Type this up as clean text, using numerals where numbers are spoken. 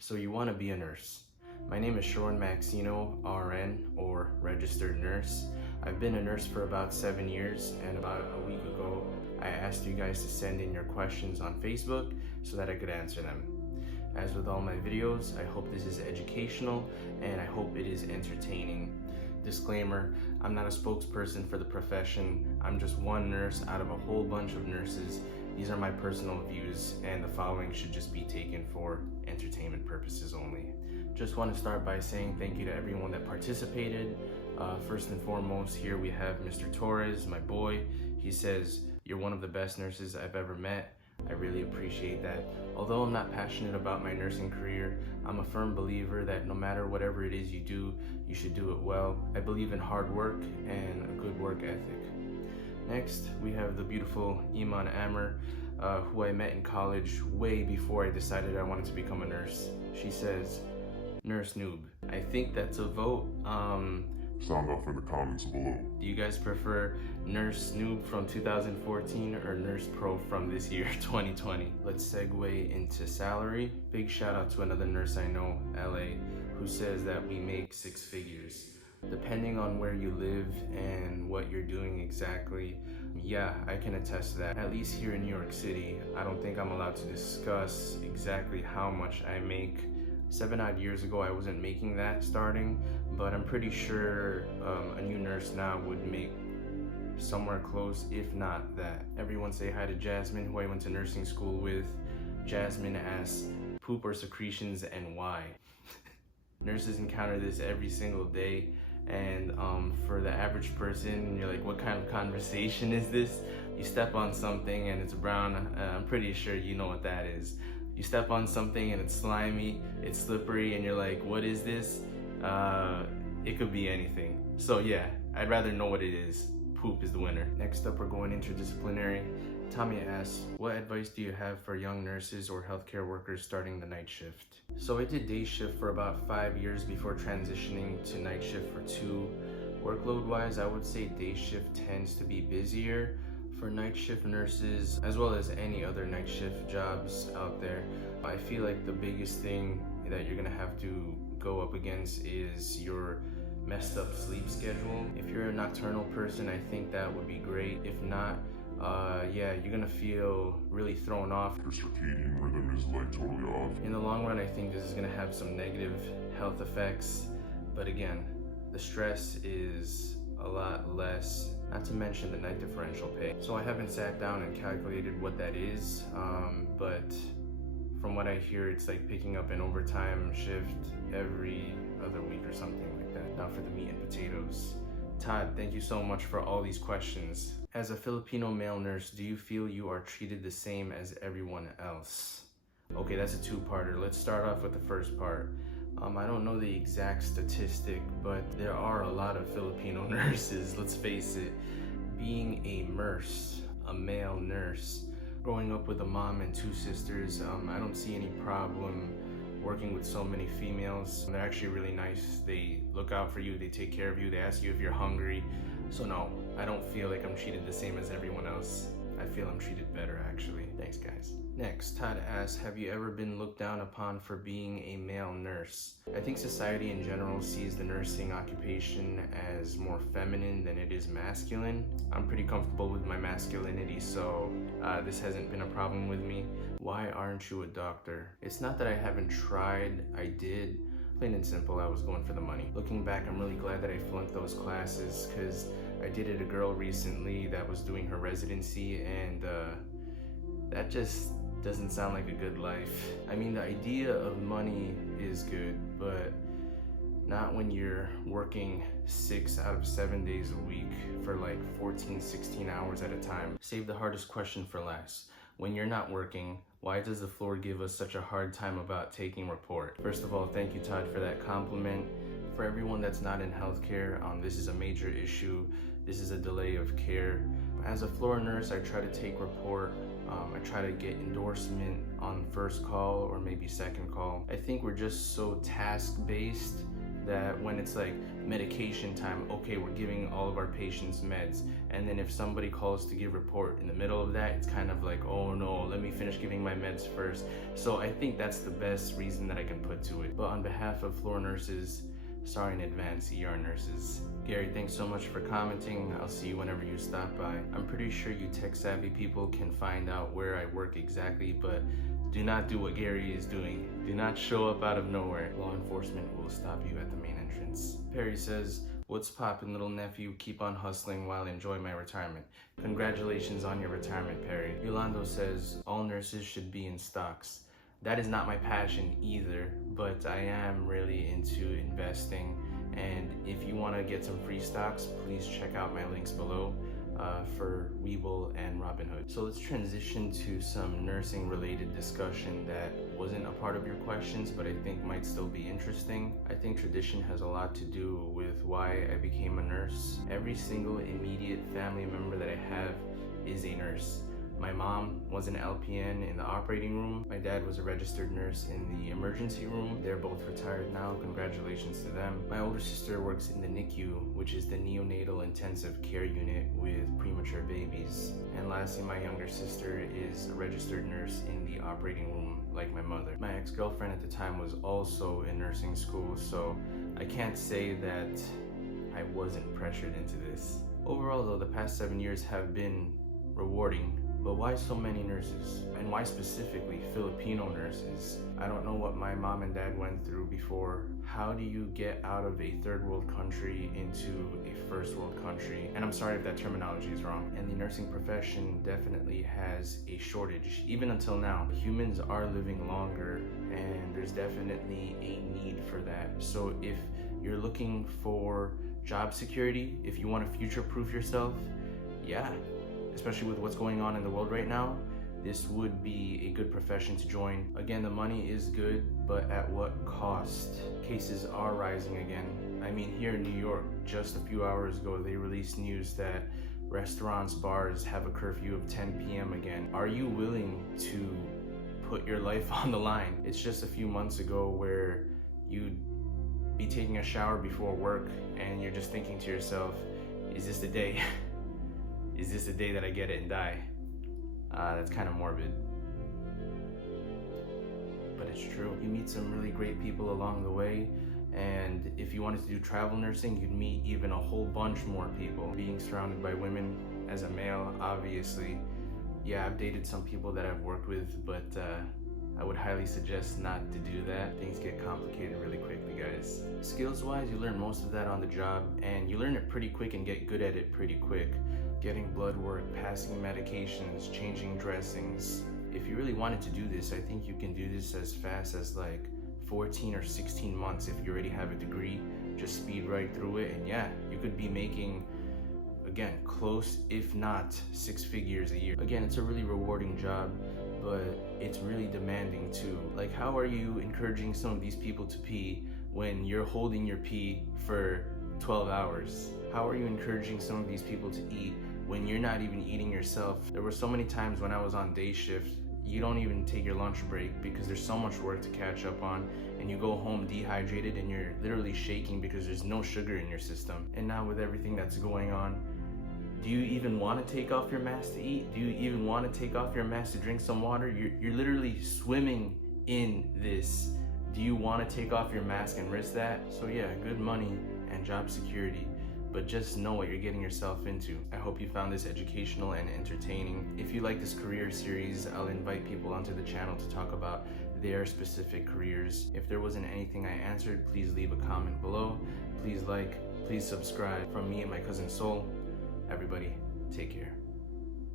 So you want to be a nurse. My name is Sharon Maxino, RN, or registered nurse. I've been a nurse for about 7 years, and about a week ago, I asked you guys to send in your questions on Facebook so that I could answer them. As with all my videos, I hope this is educational and I hope it is entertaining. Disclaimer, I'm not a spokesperson for the profession. I'm just one nurse out of a whole bunch of nurses. These are my personal views, and the following should just be taken for entertainment purposes only. Just want to start by saying thank you to everyone that participated. First and foremost, here we have Mr. Torres, my boy. He says, "You're one of the best nurses I've ever met." I really appreciate that. Although I'm not passionate about my nursing career, I'm a firm believer that no matter whatever it is you do, you should do it well. I believe in hard work and a good work ethic. Next, we have the beautiful Iman Amr, who I met in college way before I decided I wanted to become a nurse. She says, "Nurse noob." I think that's a vote. Sound off in the comments below. Do you guys prefer Nurse Noob from 2014 or Nurse Pro from this year, 2020? Let's segue into salary. Big shout out to another nurse I know, LA, who says that we make 6 figures. Depending on where you live and what you're doing exactly, yeah, I can attest to that. At least here in New York City, I don't think I'm allowed to discuss exactly how much I make. 7 odd years ago, I wasn't making that starting, but I'm pretty sure a new nurse now would make somewhere close, if not that. Everyone say hi to Jasmine, who I went to nursing school with. Jasmine asks, poop or secretions and why? Nurses encounter this every single day, and for the average person, you're like, what kind of conversation is this? You step on something and it's brown, I'm pretty sure you know what that is. You step on something and it's slimy, it's slippery, and you're like, what is this? It could be anything. So yeah, I'd rather know what it is. Poop is the winner. Next up, we're going interdisciplinary. Tommy asks, what advice do you have for young nurses or healthcare workers starting the night shift? So I did day shift for about 5 years before transitioning to night shift for 2. Workload wise, I would say day shift tends to be busier for night shift nurses, as well as any other night shift jobs out there. I feel like the biggest thing that you're gonna have to go up against is your messed up sleep schedule. If you're a nocturnal person, I think that would be great. If not, yeah, you're gonna feel really thrown off. Your circadian rhythm is like totally off. In the long run, I think this is gonna have some negative health effects, but again, the stress is a lot less, not to mention the night differential pay. So I haven't sat down and calculated what that is, but from what I hear, it's like picking up an overtime shift every other week or something like that. Now for the meat and potatoes. Todd, thank you so much for all these questions. As a Filipino male nurse, do you feel you are treated the same as everyone else? Okay, that's a 2-parter. Let's start off with the first part. I don't know the exact statistic, but there are a lot of Filipino nurses, let's face it. Being a nurse, a male nurse, growing up with a mom and 2 sisters, I don't see any problem working with so many females. They're actually really nice. They look out for you, they take care of you, they ask you if you're hungry. So no, I don't feel like I'm treated the same as everyone else. I feel I'm treated better, actually. Thanks, guys. Next, Todd asks, have you ever been looked down upon for being a male nurse? I think society in general sees the nursing occupation as more feminine than it is masculine. I'm pretty comfortable with my masculinity, so this hasn't been a problem with me. Why aren't you a doctor? It's not that I haven't tried, I did. Plain and simple, I was going for the money. Looking back, I'm really glad that I flunked those classes, because I dated a girl recently that was doing her residency, and that just doesn't sound like a good life. I mean, the idea of money is good, but not when you're working 6 out of 7 days a week for like 14, 16 hours at a time. Save the hardest question for last. When you're not working, why does the floor give us such a hard time about taking report? First of all, thank you, Todd, for that compliment. For everyone that's not in healthcare, this is a major issue. This is a delay of care. As a floor nurse, I try to take report. I try to get endorsement on first call or maybe second call. I think we're just so task-based that when it's like medication time, okay, we're giving all of our patients meds, and then if somebody calls to give report in the middle of that, it's kind of like, oh no, let me finish giving my meds first. So I think that's the best reason that I can put to it. But on behalf of floor nurses, sorry in advance, ER nurses. Gary, thanks so much for commenting. I'll see you whenever you stop by. I'm pretty sure you tech-savvy people can find out where I work exactly, but do not do what Gary is doing. Do not show up out of nowhere. Law enforcement will stop you at the main entrance. Perry says, what's poppin', little nephew? Keep on hustling while I enjoy my retirement. Congratulations on your retirement, Perry. Yolando says, all nurses should be in stocks. That is not my passion either, but I am really into investing. And if you want to get some free stocks, please check out my links below for Webull and Robinhood. So let's transition to some nursing related discussion that wasn't a part of your questions, but I think might still be interesting. I think tradition has a lot to do with why I became a nurse. Every single immediate family member that I have is a nurse. My mom was an LPN in the operating room. My dad was a registered nurse in the emergency room. They're both retired now. Congratulations to them. My older sister works in the NICU, which is the neonatal intensive care unit with premature babies. And lastly, my younger sister is a registered nurse in the operating room like my mother. My ex-girlfriend at the time was also in nursing school, so I can't say that I wasn't pressured into this. Overall though, the past 7 years have been rewarding. But why so many nurses? And why specifically Filipino nurses? I don't know what my mom and dad went through before. How do you get out of a third world country into a first world country? And I'm sorry if that terminology is wrong. And the nursing profession definitely has a shortage, even until now. Humans are living longer, and there's definitely a need for that. So if you're looking for job security, if you want to future-proof yourself, yeah, especially with what's going on in the world right now, this would be a good profession to join. Again, the money is good, but at what cost? Cases are rising again. I mean, here in New York, just a few hours ago, they released news that restaurants, bars have a curfew of 10 p.m. again. Are you willing to put your life on the line? It's just a few months ago where you'd be taking a shower before work and you're just thinking to yourself, is this the day? Is this the day that I get it and die? That's kind of morbid. But it's true. You meet some really great people along the way, and if you wanted to do travel nursing, you'd meet even a whole bunch more people. Being surrounded by women as a male, obviously, yeah, I've dated some people that I've worked with, but I would highly suggest not to do that. Things get complicated really quickly, guys. Skills-wise, you learn most of that on the job, and you learn it pretty quick and get good at it pretty quick. Getting blood work, passing medications, changing dressings. If you really wanted to do this, I think you can do this as fast as like 14 or 16 months if you already have a degree. Just speed right through it, and yeah, you could be making, again, close, if not 6 figures a year. Again, it's a really rewarding job, but it's really demanding too. Like, how are you encouraging some of these people to pee when you're holding your pee for 12 hours? How are you encouraging some of these people to eat when you're not even eating yourself? There were so many times when I was on day shift, you don't even take your lunch break because there's so much work to catch up on, and you go home dehydrated and you're literally shaking because there's no sugar in your system. And now with everything that's going on, do you even want to take off your mask to eat? Do you even want to take off your mask to drink some water? You're literally swimming in this. Do you want to take off your mask and risk that? So yeah, good money and job security, but just know what you're getting yourself into. I hope you found this educational and entertaining. If you like this career series, I'll invite people onto the channel to talk about their specific careers. If there wasn't anything I answered, please leave a comment below. Please like, please subscribe. From me and my cousin Sol, everybody, take care.